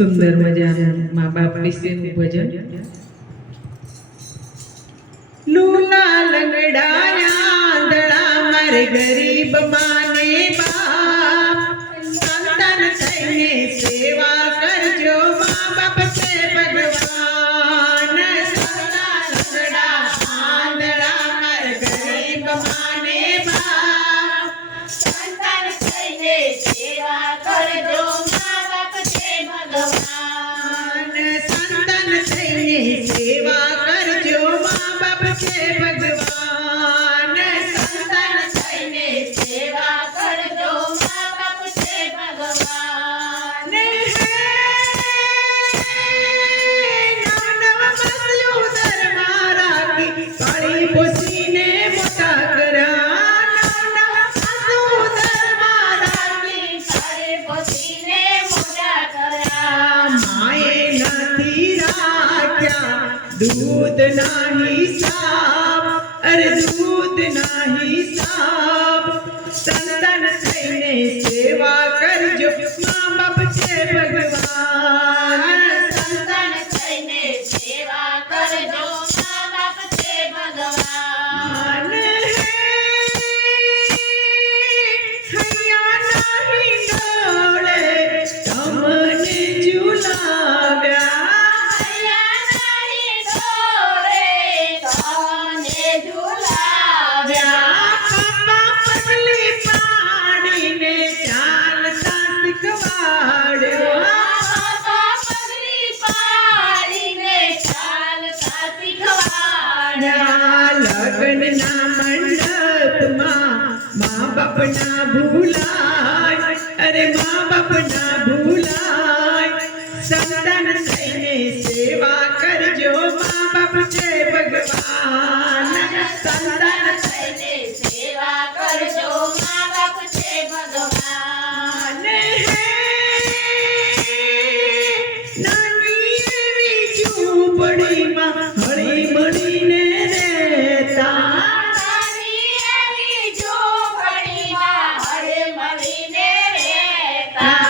સુંદર મજાનું મા બાપ વિશેનું ભજન. લૂલા લંગડાયા આંધળા મારે ગરીબ માને બાપ, સંતાન થઈને સેવા કરજો મા બાપ છે ભગવાન. સંતાન લંગડા આંધળા મારે ગરીબ માને બાપ, સંતાન થઈને સેવા કરજો મા બાપ છે ભગવાન. સંતાન થઈને સેવા કરજો મા બાપ છે ભગવાન. સંતાન થઈને સેવા કરજો મા બાપ છે ભગવાન. નવ નવ માસ્યું દરમાં રાખી પાળી પોસીને મોટા કર્યા. નવ નવ માસ્યું દરમાં રાખી તારે પોતીને મોટા કર્યા. માએ નથી રાખ્યા દૂધના હિસાબ, અરે દૂધના હિસાબ. સંતાન થઈને સેવા કરજો મા બાપ છે ભગવાન. સંતાન થઈને સેવા કરજો મા બાપ છે ભગવાન. હૈયા નહીં ડોળે તમને ઝુલાવ્યા. પગલી પાડીને ચાલતા શીખવાડ્યા. લગ્નના મંડપમાં મા બાપના ભૂલાય, અરે મા બાપના ભૂલાય. સંતાન થઈને સેવા કરજો મા બાપ છે ભગવાન. સંતાન થઈને સેવા કરજો મા બાપ છે ભગવાન. નાની એવી ઝૂંપડીમાં હળી મળીને રહેતા. નાની એવી ઝૂંપડીમાં હળીમળીને રહેતા.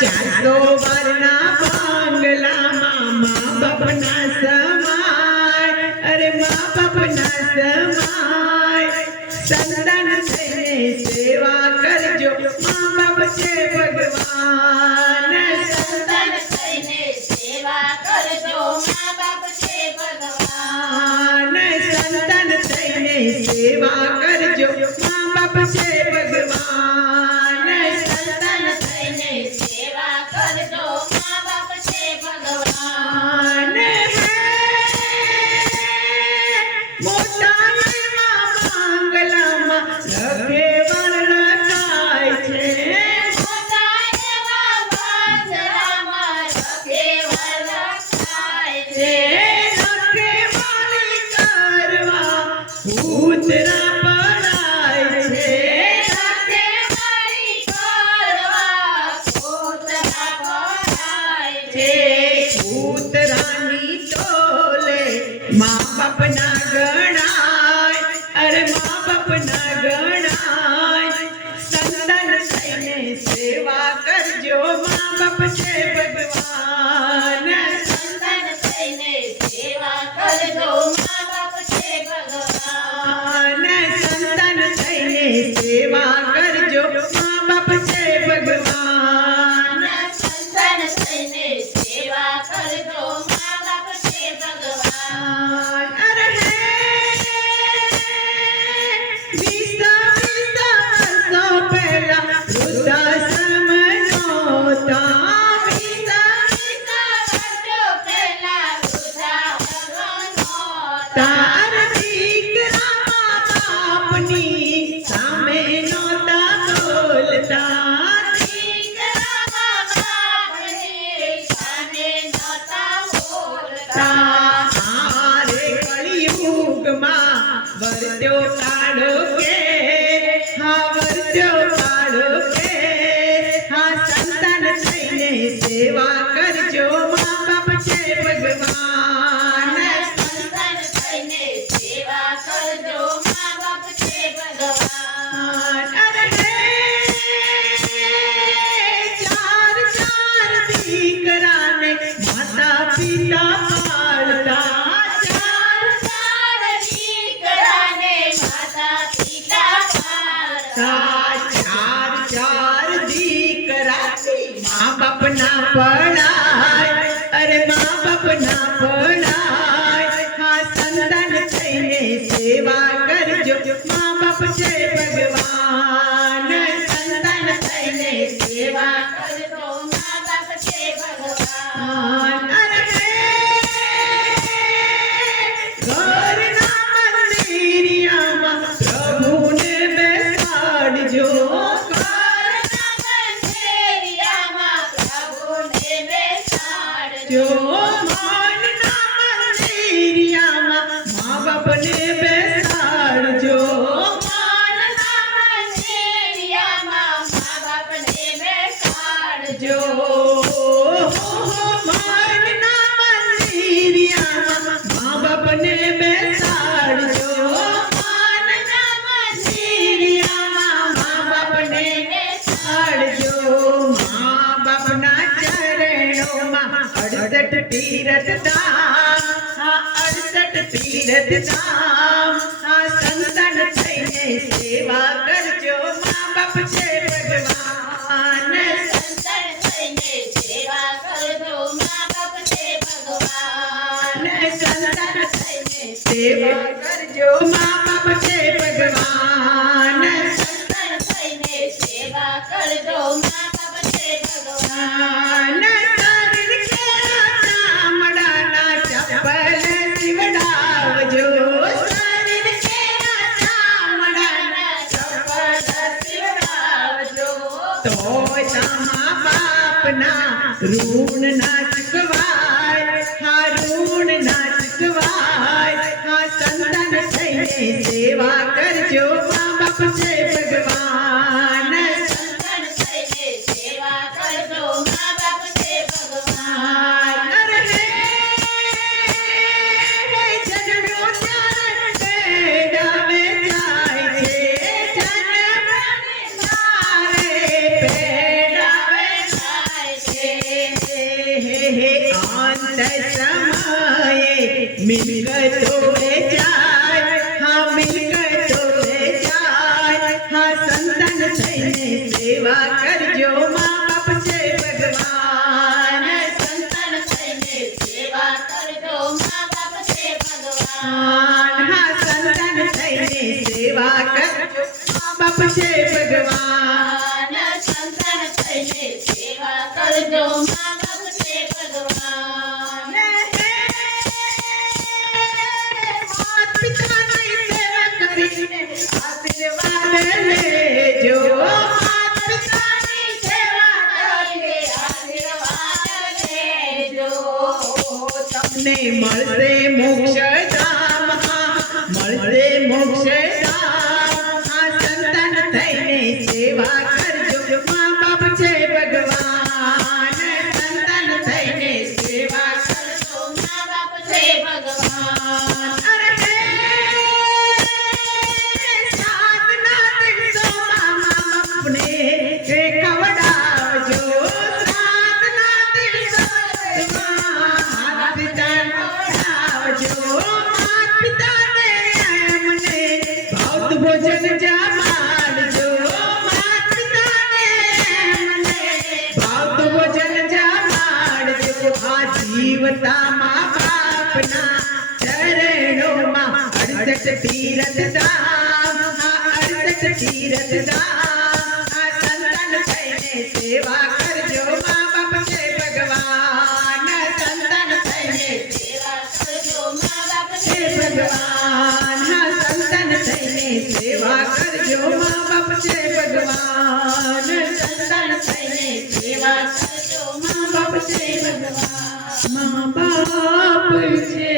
400 વારના બંગલામાં મા બાપના સમાય, અરે મા બાપના સમાય. સંતાન થઈને સેવા કરજો મા બાપ છે ભગવાન. સંતાન થઈને સેવા કરજો મા બાપ છે ભગવાન. સંતાન થઈને સેવા કરજો મા બાપ છે ભગવાન. સંતાન થઈને સેવા કરજો મા બાપ છે ભગવાન. મોટા બંગલામાં લખે વરણાય છે. મોટા એવા બંગલામાં રખેવળ રખાય છે. લખે વાળી કરવા કૂતરા પડાય છે. રખેવાળી કરવા કૂતરા પડાય છે. કૂતરાની ટોલે મા બાપના ગણાય, અરે મા બાપના ગણાય. સંતાન થઈને સેવા કરજો મા બાપ છે ભગવાન. સંતાન થઈને સેવા કરજો મા બાપ છે ભગવાન. સંતાન થઈને સેવા કરજો મા બાપ છે ભગવાન. સંતાન થઈને સેવા કરજો મા બાપ છે ભગવાન. અરે હે વિસા વર્ષો પહેલા વૃદ્ધાશ્રમ નહોતા. વર્ષો પહેલા વૃદ્ધાશ્રમ નહોતા. તાર દીકરા મા બાપની સામે નહોતા બોલતા. દીકરા મા બાપની સામે નહોતા બોલતા. હારે કળિયુગમાં વર્ત્યો કાઢો કે, હા વર્ત્યો કાઢો કે. હા સંતાન થઈને સેવા કરજો મા બાપ છે ભગવાન. સંતાન થઈને સેવા કરજો મા બાપ છે ભગવાન. અરે હે 4 4 દીકરાના ના પડાય, અરે મા બાપ ના પડાય. હા સંતાન થઈને સેવા કરજો, મા બાપ છે ભગવાન. સંતાન થઈને સેવા કરજો મા બાપ છે ભગવાન. ઘરના મંદિરિયામાં પ્રભુને બેસાડજો. ઘરના મંદિરિયામાં પ્રભુને બેસાડજો. મનના મંદિરિયામાં મા બાપને બેસાડજો. મનના મંદિરિયામાં મા બાપને બેસાડજો. મનના મંદિરિયામાં મા બાપને બેસાડજો. મનના મંદિરિયામાં મા બાપને બેસાડજો. મા બાપના ચરણોમાં 68 તીરથ ધામ, હા 68 તીરથ ધામ. હા સંતાન થઈને સેવા કરજો, મા બાપ છે ભગવાન. સંતાન થઈને સેવા કરજો મા બાપ છે ભગવાન. સંતાન થઈને સેવા કરજો, મા બાપ છે ભગવાન. સંતાન થઈને સેવા કરજો મા બાપ છે ભગવાન. શરીર કેરા ચામડાના ચપ્પલ સીવડાવજો. શરીર કેરા ચામડાના ચપ્પલ સીવડાવજો. તોય મા બાપના ઋણ ના ચૂકવાય, હા ઋણ ના ચૂકવાય. હા સંતાન થઈને સેવા કરજો, મા બાપ છે ભગવાન. સંતાન થઈને સેવા કરજો મા બાપ છે ભગવાન. અરે હે જન્મ્યો ત્યારે પેડાવે જાય છે. જન્મને તારે પેડાવે જાય છે. અંત સમયે મિલકતો વેચાય, હા મિલકતો વેચાય. હા સંતાન થઈને સેવા કરજો, મા બાપ છે ભગવાન. સંતાન થઈને સેવા કરજો મા બાપ છે ભગવાન. હા સંતાન થઈને સેવા કરજો, મા બાપ છે ભગવાન. સંતાન થઈને સેવા કરજો મા બાપ છે ભગવાન. માત પિતાની સેવા કરીને આશીર્વાદ લેજો. માત પિતાની સેવા કરીને આશીર્વાદ લેજો. તમને મળશે મોક્ષ ધામ, મળશે મોક્ષ ધામ. આ સંતાન થઈને સેવા કરજો, મા બાપ છે ભગવાન. સંતાન થઈને સેવા કરજો મા બાપ છે ભગવાન. અરે હે સાતના દિવસોમાં મા બાપને ખવડાવજો. સાતના દિવસોમાં માતા પિતાને ખવડાવજો. માતા પિતાને એમને ભાવતું ભોજન જમાડજો. માતા પિતાને એમને ભાવતું ભોજન જમાડજો. આ જીવતા મા બાપના ચરણોમાં 68 તીરથ ધામ, હા 68 તીરથ ધામ. આ સંતાન થઈને સેવા કરજો, મા બાપ છે ભગવાન. સંતાન થઈને સેવા કરજો મા બાપ છે છે ભગવાન. હા સંતાન થઈને સેવા કરજો, મા બાપ છે ભગવાન. સંતાન થઈને સેવા કરજો મા બાપ છે ભગવાન. મા બાપ છે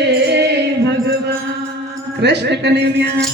ભગવાન. કૃષ્ણ કનૈયા